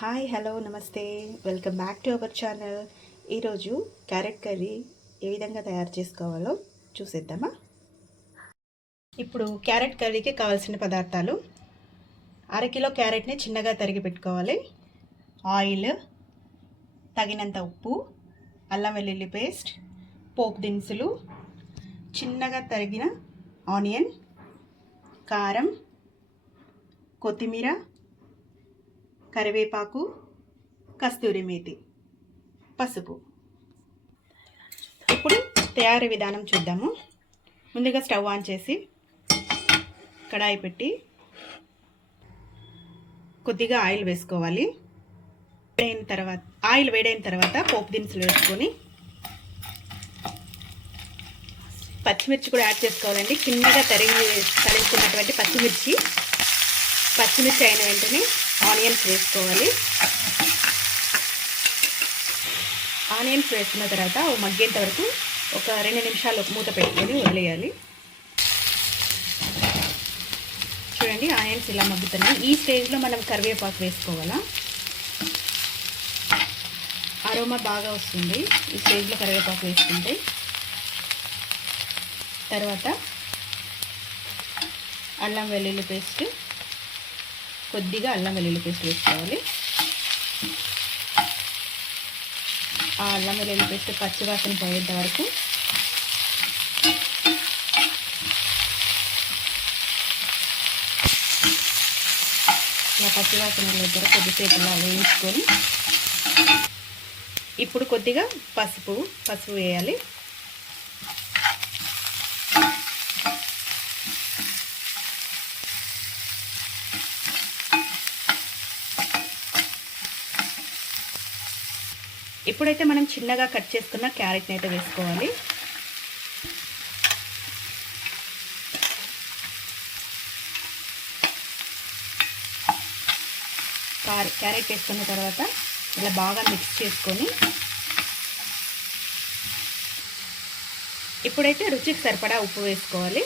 Hi hello నమస్తే. Welcome back to our channel ఈరోజు carrot curry ఏ విధంగా తయారు చేసుకోవాలో చూసేద్దామా? ఇప్పుడు క్యారెట్ కర్రీకి కావాల్సిన పదార్థాలు. అరకిలో క్యారెట్ని చిన్నగా తరిగి పెట్టుకోవాలి. ఆయిల్ తగినంత ఉప్పు అల్లం వెల్లుల్లి పేస్ట్ పోపు దినుసులు చిన్నగా తరిగిన ఆనియన్ కారం కొత్తిమీర కరివేపాకు కస్తూరి మేతి పసుపు. ఇప్పుడు తయారీ విధానం చూద్దాము. ముందుగా స్టవ్ ఆన్ చేసి కడాయి పెట్టి కొద్దిగా ఆయిల్ వేసుకోవాలి. వేడైన తర్వాత ఆయిల్ వేడైన తర్వాత పోపు దినుసులు వేసుకొని పచ్చిమిర్చి కూడా యాడ్ చేసుకోవాలండి. చిన్నగా తరిగి తరిగికున్నటువంటి పచ్చిమిర్చి పచ్చిమిర్చి అయిన వెంటనే ఆనియన్స్ వేసుకోవాలి. ఆనియన్స్ వేసుకున్న తర్వాత మగ్గేంత వరకు ఒక రెండు నిమిషాలు మూత పెట్టుకొని వదిలేయాలి. చూడండి ఆనియన్స్ ఇలా మగ్గుతున్నాయి. ఈ స్టేజ్లో మనం కరివేపాకు వేసుకోవాలా? అరోమా బాగా వస్తుంది. ఈ స్టేజ్లో కరివేపాకు వేసుకుంటే. తర్వాత అల్లం వెల్లుల్లి పేస్ట్ కొద్దిగా అల్లం వెల్లుల్లి పేస్ట్ వేసుకోవాలి. ఆ అల్లం వెల్లుల్లి పేస్ట్ పచ్చివాసన పోయేంత వరకు ఇలా పచ్చివాసన దగ్గర కొద్దిసేపు ఇలా వేయించుకొని ఇప్పుడు కొద్దిగా పసుపు పసుపు వేయాలి. ఇప్పుడైతే మనం చిన్నగా కట్ చేసుకున్న క్యారెట్ని అయితే వేసుకోవాలి. క్యారెట్ వేసుకున్న తర్వాత ఇలా బాగా మిక్స్ చేసుకొని ఇప్పుడైతే రుచికి సరిపడా ఉప్పు వేసుకోవాలి.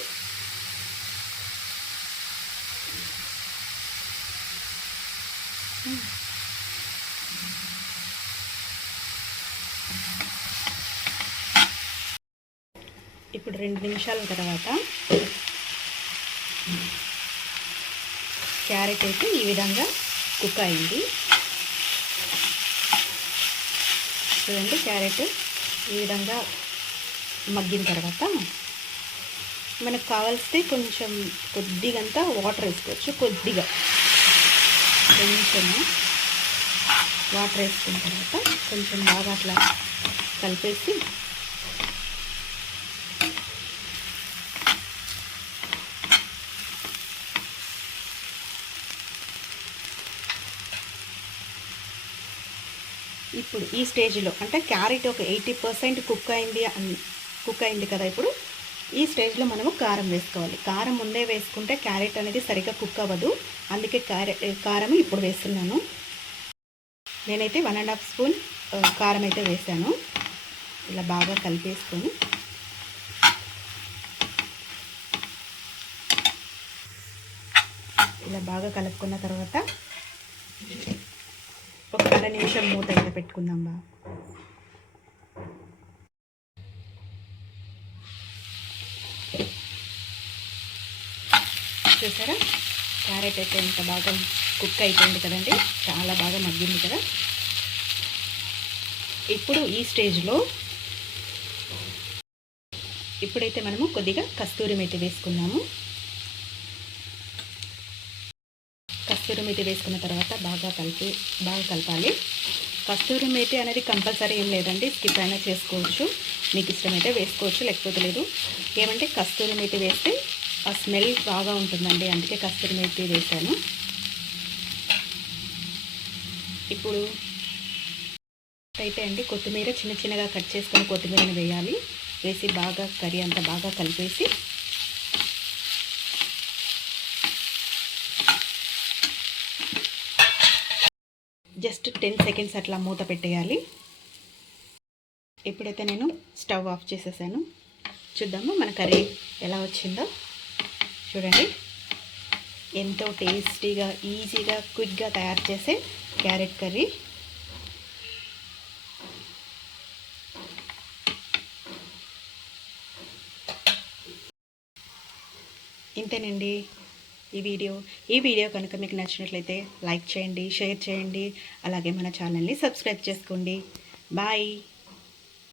ఇప్పుడు రెండు నిమిషాల తర్వాత క్యారెట్ అయితే ఈ విధంగా కుక్ అయింది. చూడండి క్యారెట్ ఈ విధంగా మగ్గిన తర్వాత మనకు కావాల్సి కొంచెం కొద్దిగంతా వాటర్ వేసుకోవచ్చు కొద్దిగా. కొంచెం వాటర్ వేసుకున్న తర్వాత కొంచెం బాగా అట్లా కలిపేసి ఇప్పుడు ఈ స్టేజ్లో అంటే క్యారెట్ ఒక ఎయిటీ పర్సెంట్ కుక్ అయింది కుక్ అయింది కదా ఇప్పుడు. ఈ స్టేజ్లో మనము కారం వేసుకోవాలి. కారం ముందే వేసుకుంటే క్యారెట్ అనేది సరిగ్గా కుక్ అవ్వదు. అందుకే క్యారెట్ కారం ఇప్పుడు వేస్తున్నాను. నేనైతే వన్ అండ్ హాఫ్ స్పూన్ కారం అయితే వేసాను. ఇలా బాగా కలిపేసుకొని. ఇలా బాగా కలుపుకున్న తర్వాత ఒక అర నిమిషం మూత అయితే పెట్టుకుందాం బా. చూసారా? క్యారెట్ అయితే ఎంత బాగా కుక్ అయిపోయింది కదండి? చాలా బాగా మగ్గింది కదా? ఇప్పుడు ఈ స్టేజ్లో ఇప్పుడైతే మనము కొద్దిగా కస్తూరి మెట్టి వేసుకున్నాము కస్తూరి మేతి వేసుకున్న తర్వాత బాగా కలిపి బాగా కలపాలి. కస్తూరి మేతి అనేది కంపల్సరీ ఏం లేదండి స్కిప్ అయినా చేసుకోవచ్చు. మీకు ఇష్టమైతే వేసుకోవచ్చు లేకపోతే లేదు. ఏమంటే కస్తూరి మేతి వేస్తే ఆ స్మెల్ బాగా ఉంటుందండి అందుకే కస్తూరి మేతి వేసాను ఇప్పుడు అయితే అండి కొత్తిమీర చిన్న చిన్నగా కట్ చేసుకుని కొత్తిమీరని వేయాలి. వేసి బాగా కర్రీ అంతా బాగా కలిపేసి జస్ట్ టెన్ సెకండ్స్ అట్లా మూత పెట్టేయాలి. ఇప్పుడైతే నేను స్టవ్ ఆఫ్ చేసేసాను. చూద్దాము మన కర్రీ ఎలా వచ్చిందో. చూడండి. ఎంతో టేస్టీగా ఈజీగా క్విక్గా తయారు చేసే క్యారెట్ కర్రీ. ఇంతేనండి. ఈ వీడియో. ఈ వీడియో కనుక మీకు నచ్చినట్లయితే లైక్ చేయండి షేర్ చేయండి అలాగే మన ఛానల్ని సబ్స్క్రైబ్ చేసుకోండి. బాయ్.